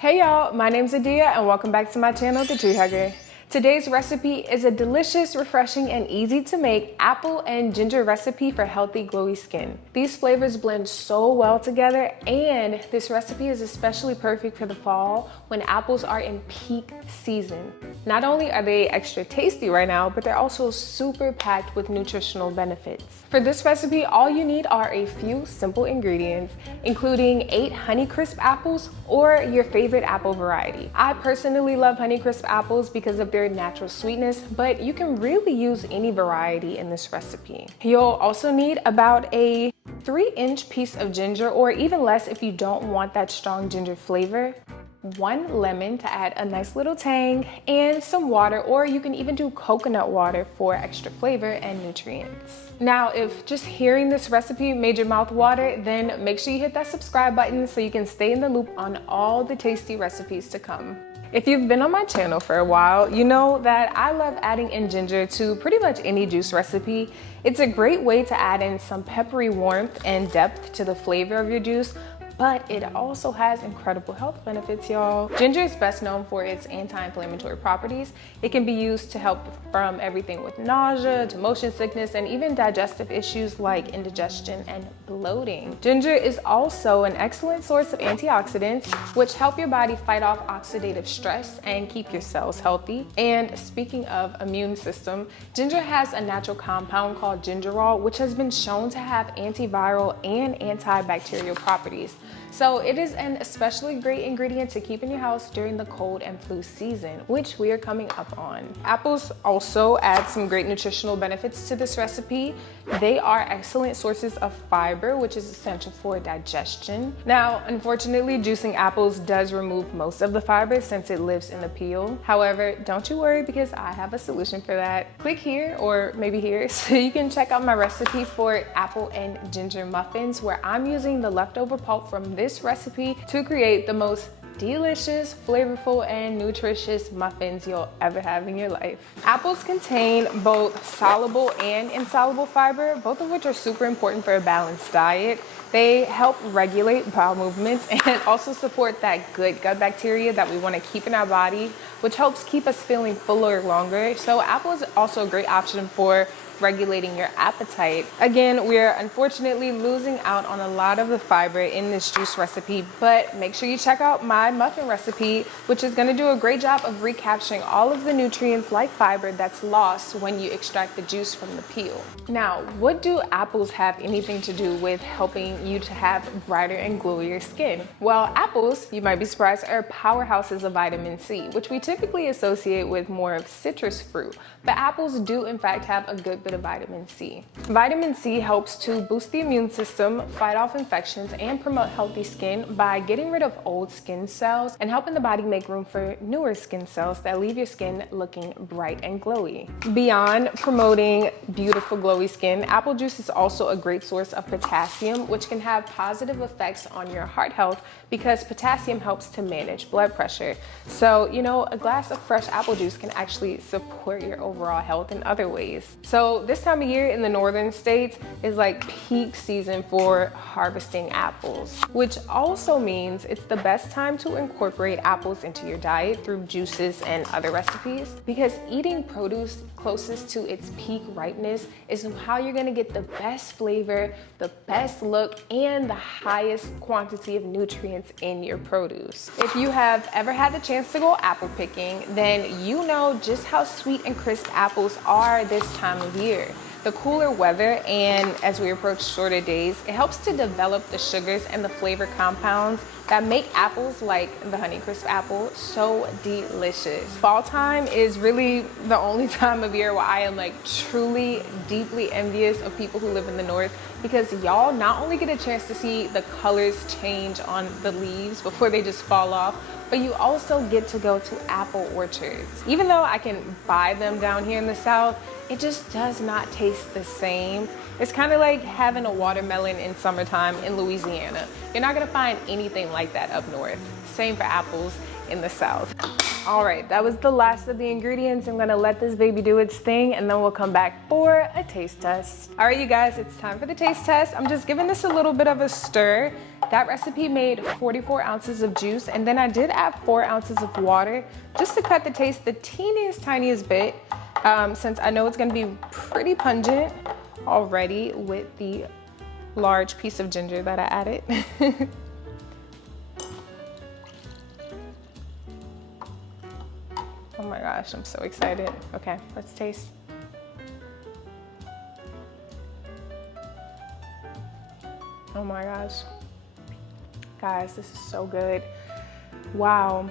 Hey y'all, my name's Adia and welcome back to my channel, The Tree Hugger. Today's recipe is a delicious, refreshing, and easy to make apple and ginger recipe for healthy, glowy skin. These flavors blend so well together, and this recipe is especially perfect for the fall when apples are in peak season. Not only are they extra tasty right now, but they're also super packed with nutritional benefits. For this recipe, all you need are a few simple ingredients, including 8 Honeycrisp apples or your favorite apple variety. I personally love Honeycrisp apples because of their natural sweetness, but you can really use any variety in this recipe. You'll also need about a 3-inch piece of ginger, or even less if you don't want that strong ginger flavor. 1 lemon to add a nice little tang, and some water, or you can even do coconut water for extra flavor and nutrients. Now, if just hearing this recipe made your mouth water, then make sure you hit that subscribe button so you can stay in the loop on all the tasty recipes to come. If you've been on my channel for a while, you know that I love adding in ginger to pretty much any juice recipe. It's a great way to add in some peppery warmth and depth to the flavor of your juice, but it also has incredible health benefits, y'all. Ginger is best known for its anti-inflammatory properties. It can be used to help from everything with nausea to motion sickness and even digestive issues like indigestion and bloating. Ginger is also an excellent source of antioxidants, which help your body fight off oxidative stress and keep your cells healthy. And speaking of immune system, ginger has a natural compound called gingerol, which has been shown to have antiviral and antibacterial properties. So it is an especially great ingredient to keep in your house during the cold and flu season, which we are coming up on. Apples also add some great nutritional benefits to this recipe. They are excellent sources of fiber, which is essential for digestion. Now, unfortunately, juicing apples does remove most of the fiber since it lives in the peel. However, don't you worry, because I have a solution for that. Click here or maybe here so you can check out my recipe for apple and ginger muffins, where I'm using the leftover pulp from this recipe to create the most delicious, flavorful, and nutritious muffins you'll ever have in your life. Apples contain both soluble and insoluble fiber, both of which are super important for a balanced diet. They help regulate bowel movements and also support that good gut bacteria that we want to keep in our body, which helps keep us feeling fuller longer. So apple is also a great option for regulating your appetite. Again, we're unfortunately losing out on a lot of the fiber in this juice recipe, but make sure you check out my muffin recipe, which is going to do a great job of recapturing all of the nutrients like fiber that's lost when you extract the juice from the peel. Now, what do apples have anything to do with helping you to have brighter and glowier skin? Well, apples, you might be surprised, are powerhouses of vitamin C, which we typically associate with more of citrus fruit, but apples do in fact have a good bit of vitamin C. Vitamin C helps to boost the immune system, fight off infections, and promote healthy skin by getting rid of old skin cells and helping the body make room for newer skin cells that leave your skin looking bright and glowy. Beyond promoting beautiful glowy skin, apple juice is also a great source of potassium, which can have positive effects on your heart health because potassium helps to manage blood pressure. So, you know, a glass of fresh apple juice can actually support your overall health in other ways. So this time of year in the northern states is like peak season for harvesting apples, which also means it's the best time to incorporate apples into your diet through juices and other recipes, because eating produce closest to its peak ripeness is how you're gonna get the best flavor, the best look, and the highest quantity of nutrients in your produce. If you have ever had the chance to go apple picking, then you know just how sweet and crisp apples are this time of year. The cooler weather and as we approach shorter days, it helps to develop the sugars and the flavor compounds that make apples like the Honeycrisp apple so delicious. Fall time is really the only time of year where I am like truly deeply envious of people who live in the north, because y'all not only get a chance to see the colors change on the leaves before they just fall off, but you also get to go to apple orchards. Even though I can buy them down here in the south, it just does not taste the same. It's kind of like having a watermelon in summertime in Louisiana. You're not gonna find anything like that up north. Same for apples in the south. All right, that was the last of the ingredients. I'm gonna let this baby do its thing and then we'll come back for a taste test. All right, you guys, it's time for the taste test. I'm just giving this a little bit of a stir That recipe made 44 ounces of juice, and then I did add 4 ounces of water just to cut the taste the tiniest bit, since I know it's gonna be pretty pungent already with the large piece of ginger that I added. Oh my gosh, I'm so excited. Okay, let's taste. Oh my gosh. Guys, this is so good. Wow.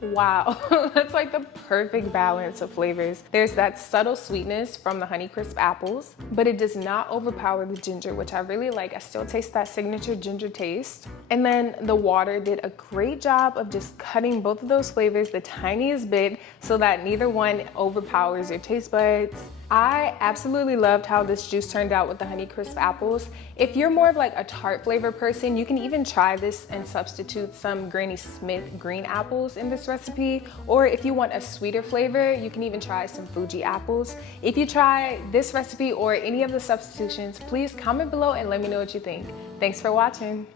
Wow, that's like the perfect balance of flavors. There's that subtle sweetness from the Honeycrisp apples, but it does not overpower the ginger, which I really like. I still taste that signature ginger taste. And then the water did a great job of just cutting both of those flavors the tiniest bit so that neither one overpowers your taste buds. I absolutely loved how this juice turned out with the Honeycrisp apples. If you're more of like a tart flavor person, you can even try this and substitute some Granny Smith green apples in this recipe. Or if you want a sweeter flavor, you can even try some Fuji apples. If you try this recipe or any of the substitutions, please comment below and let me know what you think. Thanks for watching.